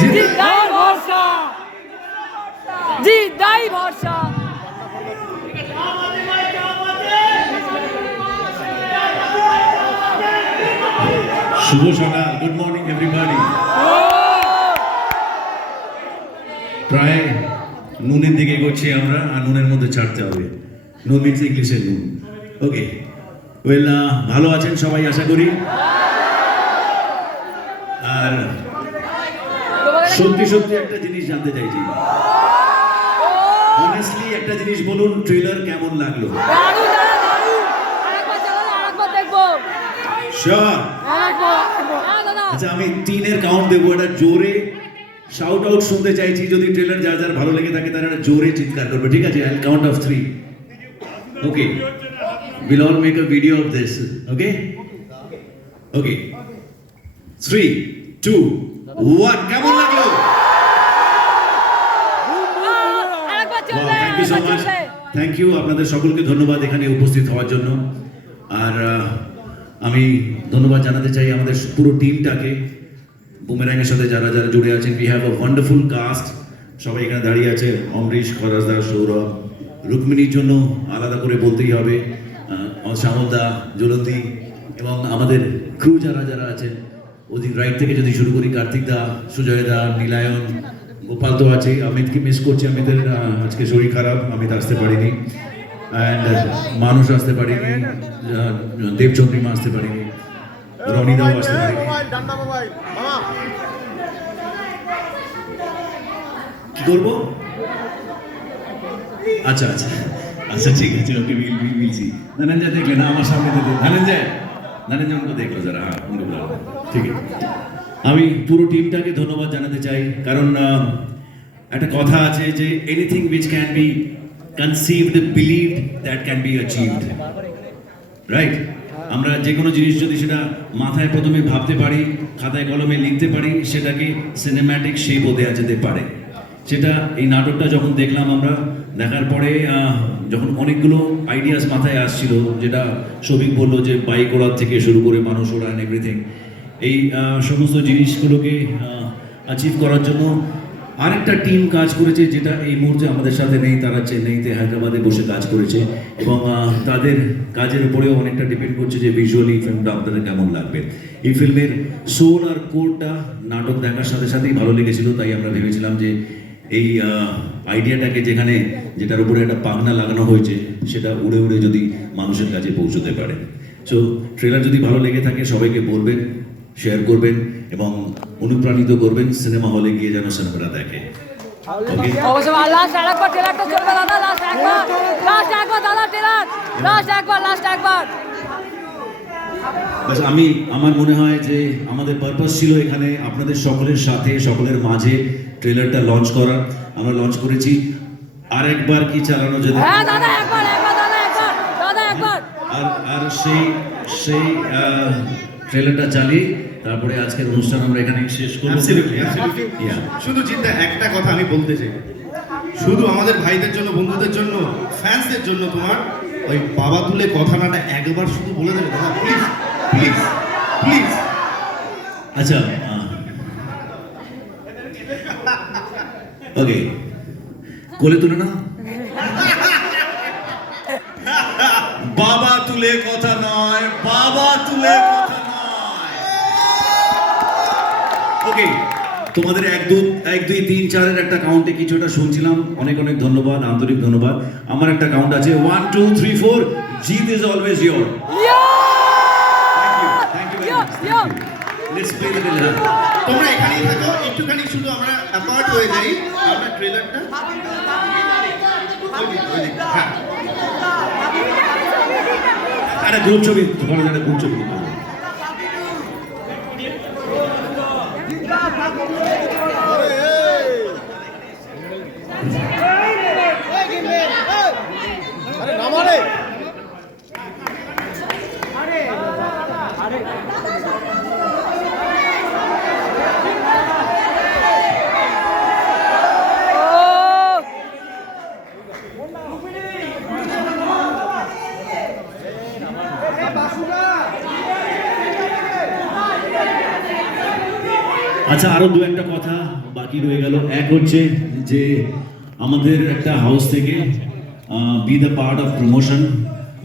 জিদ্দাই ভরসা, জিদ্দাই ভরসা। শুভ সকাল, গুড মর্নিং এভরিবডি। প্রায় নুনের দিকে এগোচ্ছি আমরা, আর নুনের মধ্যে ছাড়তে হবে। নুন মিনস ইংলিশের নুন। ওকে, ওয়েল, ভালো আছেন সবাই আশা করি। আর সত্যি সত্যি একটা জিনিস জানতে চাইছি, অনেস্টলি একটা জিনিস বলুন, ট্রেলার কেমন লাগলো? দারুণ দাদা, দারুণ। আরেকবার চালালে আরেকবার দেখবো। শিওর? হ্যাঁ দাদা। আচ্ছা, আমি 3 এর কাউন্ট দেবো, একটা জোরে শাউট আউট শুনতে চাইছি। যদি ট্রেলার যার যার ভালো লেগে থাকে তারা একটা জোরে চিৎকার করবে, ঠিক আছে? I will count of 3. Okay, we'll all make a video of this. Okay? Okay. 3, 2, 1. কেমন লাগলো? আরেকবার Wow, চলবে, thank you so আরেকবার much. চলবে। Thank you, আপনাদের সকলকে ধন্যবাদ এখানে উপস্থিত হওয়ার জন্য। আর আমি ধন্যবাদ জানাতে চাই আমাদের পুরো টিমটাকে, বুমেরাংয়ের সাথে যারা যারা জুড়ে আছেন। We have a wonderful cast. সবাই এখানে দাঁড়িয়ে আছে, অমরিশ, খরাজদার, সৌরভ, রুক্মিণীর জন্য আলাদা করে বলতেই হবে, শ্যামলদা, জ্বলন্তি, এবং আমাদের ক্রু যারা যারা আছেন ওদিক রাইট থেকে যদি শুরু করি, কার্তিক দা, সুজয় দা, নীলায়ন, গোপাল তো আছে। অমিতকে মিস করছি, অমিতের আজকে শরীর খারাপ, অমিত আসতে পারিনি। অ্যান্ড মানুষ আসতে পারিনি, দেবচন্দ্রিমা আসতে পারিনি, রনিদাও আসতে পারিনি। কি করবো? আচ্ছা আচ্ছা আচ্ছা, ঠিক আছে, ওকে, মিলছি। ধনঞ্জয় দেখলে না আমার সামনে থেকে? ধনঞ্জয় উनको देख लो जरा। हाँ, उनको बुला लो। ঠিক আছে, আমি পুরো টিমটাকে ধন্যবাদ জানাতে চাই, কারণ একটা কথা আছে যে anything which can be conceived, believed, that can be achieved, right? আমরা যে কোনো জিনিস যদি সেটা মাথায় প্রথমে ভাবতে পারি, খাতায় কলমে লিখতে পারি, সেটাকে সিনেম্যাটিক শেপও দেওয়া যেতে পারে। সেটা এই নাটকটা যখন দেখলাম আমরা, দেখার পরে যখন অনেকগুলো আইডিয়াস মাথায় আসছিল, যেটা সবিক বললো যে বাইক ওড়ার থেকে শুরু করে মানুষ ওড়ান, এভরিথিং, এই সমস্ত জিনিসগুলোকে অ্যাচিভ করার জন্য আরেকটা টিম কাজ করেছে, যেটা এই মুহূর্তে আমাদের সাথে নেই। তারা চেন্নাইতে, হায়দ্রাবাদে বসে কাজ করেছে, এবং তাদের কাজের উপরেও অনেকটা ডিপেন্ড করছে যে ভিজুয়ালি ফিল্মটা আপনাদের কেমন লাগবে। এই ফিল্মের সোল আর কোরটা নাটক দেখার সাথে সাথেই ভালো লেগেছিল, তাই আমরা ভেবেছিলাম যে এই আইডিয়াটাকে যেটার উপরে একটা পাখনা লাগানো হয়েছে, সেটা উড়ে উড়ে যদি মানুষের কাছে পৌঁছতে পারে। সো ট্রেলার যদি ভালো লেগে থাকে সবাইকে বলবেন, শেয়ার করবেন, এবং অনুপ্রাণিত করবেন সিনেমা হলে গিয়ে যেন সিনেমাটা দেখে। অবশ্যই লাস্ট আরেকবার ট্রেলারটা চলবে দাদা, লাস্ট একবার দাদা, ট্রেলার লাস্ট একবার। বাস আমার মনে হয় যে আমাদের পারপাস ছিল এখানে আপনাদের সকলের সাথে, সকলের মাঝে ট্রেলারটা লঞ্চ করা। আমরা লঞ্চ করেছি, আরেকবার কি চালানো যেতে? হ্যাঁ দাদা, একবার দাদা, একবার। আর সেই ট্রেলারটা চালিয়ে তারপরে আজকের অনুষ্ঠান আমরা এখানে শেষ করব। শুধু চিন্তা, একটা কথা আমি বলতে চাই, শুধু আমাদের ভাইদের জন্য, বন্ধুদের জন্য, ফ্যান্সদের জন্য, তোমার ওই বাবা তুলে কথাটা একবার শুধু বলে দেবে দাদা, প্লিজ প্লিজ প্লিজ। আচ্ছা, ওকে, কোলে তুলে না, বাবা তুলে কথা নয়, বাবা তুলে কথা নয়। ওকে, তোমাদের 1, 2, 3, 4 এর একটা কাউন্টে কিছুটা শুনছিলাম। অনেক অনেক ধন্যবাদ, আন্তরিক ধন্যবাদ। আমার একটা কাউন্ট আছে, 1, 2, 3, 4। জিত is always your. Thank you very much. Let's play the trailer. তোমরা এখানেই থাকো, একটুখানি শুধু আমরা অ্যাপার্ট হয়ে যাই। আমরা ট্রেলারটা হ্যাঁ, একটা গ্রুপ ছবি, একটা গ্রুপ ছবি। আচ্ছা, আরো দু একটা কথা বাকি রয়ে গেল। এক হচ্ছে যে আমাদের একটা হাউস থেকে B the part of promotion,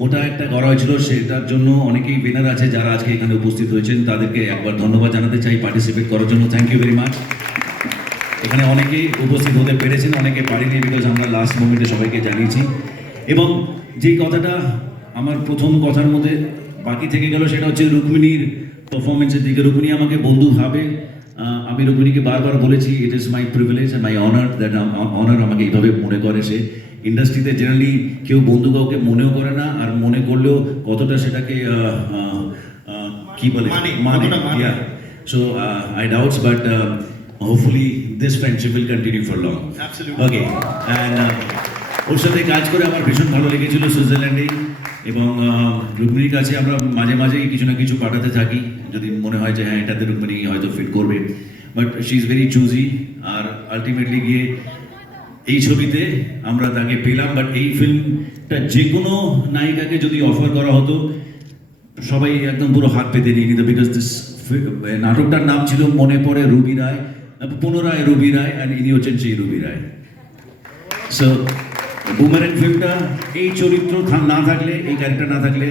ওটা একটা করা হয়েছিল। সেটার জন্য অনেকেই উইনার আছে যারা আজকে এখানে উপস্থিত হয়েছেন, তাদেরকে একবার ধন্যবাদ জানাতে চাই পার্টিসিপেট করার জন্য। Thank you very much. এখানে অনেকেই উপস্থিত হতে পেরেছেন, অনেকে পারেনি, বিকজ আমরা লাস্ট মোমেন্টে সবাইকে জানিয়েছি। এবং যেই কথাটা আমার প্রথম কথার মধ্যে বাকি থেকে গেল, সেটা হচ্ছে রুক্মিণীর পারফরমেন্সের দিকে। রুক্মিণী আমাকে বন্ধু ভাবে। আমি রুক্মিণীকে বারবার বলেছি, it is my privilege and my honour that honour আমাকে এইভাবে মনে করে সে। ইন্ডাস্ট্রিতে জেনারেলি কেউ বন্ধু কাউকে মনেও করে না, আর মনে করলেও কতটা সেটাকে কি বলে মানে। So I doubts, but hopefully this friendship will continue for long. Absolutely. Okay, and ওর সাথে কাজ করে আমার ভীষণ ভালো লেগেছিল সুইজারল্যান্ডে। এবং রুক্মিণীর কাছে আমরা মাঝে মাঝেই কিছু না কিছু পাঠাতে থাকি, যদি মনে হয় যে হ্যাঁ এটাতে রুক্মিণী হয়তো ফিট করবে। But she is very choosy, আর আলটিমেটলি গিয়ে এই ছবিতে আমরা তাকে পেলাম। বাট এই ফিল্মটা যে কোনো নায়িকাকে যদি অফার করা হতো, সবাই একদম পুরো হাত পেতে নিয়ে নিত, বিকজ দিস নাটকটার নাম ছিল মনে পড়ে রুবি রায়, পুনরায় রুবি রায়, অ্যান্ড ইনি হচ্ছেন সেই রুবি রায়। সো বুমারেন ফিল্মটা এই চরিত্র না থাকলে, এই ক্যারেক্টার না থাকলে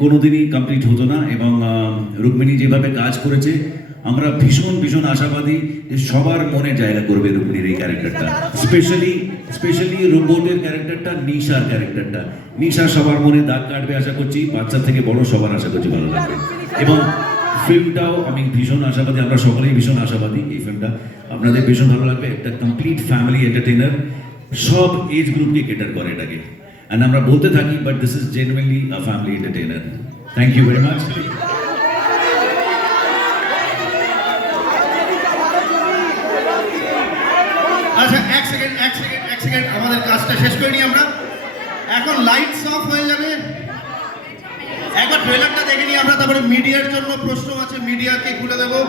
কোনোদিনই কমপ্লিট হতো না। এবং রুক্মিণী যেভাবে কাজ করেছে, আমরা ভীষণ ভীষণ আশাবাদী যে সবার মনে জায়গা করবে রুক্মিণীর এই ক্যারেক্টারটা। স্পেশালি রোবটের ক্যারেক্টারটা, নিশার ক্যারেক্টারটা, নিশা সবার মনে দাগ কাটবে আশা করছি, বাচ্চা থেকে বড় সবার আশা করছি ভালো লাগবে। এবং ফিল্মটাও আমি ভীষণ আশাবাদী, আমরা সকলেই ভীষণ আশাবাদী এই ফিল্মটা আপনাদের ভীষণ ভালো লাগবে। একটা কমপ্লিট ফ্যামিলি এন্টারটেইনার, সব এজ গ্রুপকে কেটার করে এটাকে। অ্যান্ড আমরা বলতে থাকি, but this is genuinely a family entertainer. Thank you very much. আচ্ছা, এক সেকেন্ড, আমাদের কাজটা শেষ করে নিই আমরা। এখন লাইটস অফ হয়ে যাবে, একবার ট্রেলারটা দেখে নিই আমরা, তারপরে মিডিয়ার জন্য প্রশ্ন আছে, মিডিয়াকে খুলে দেবো।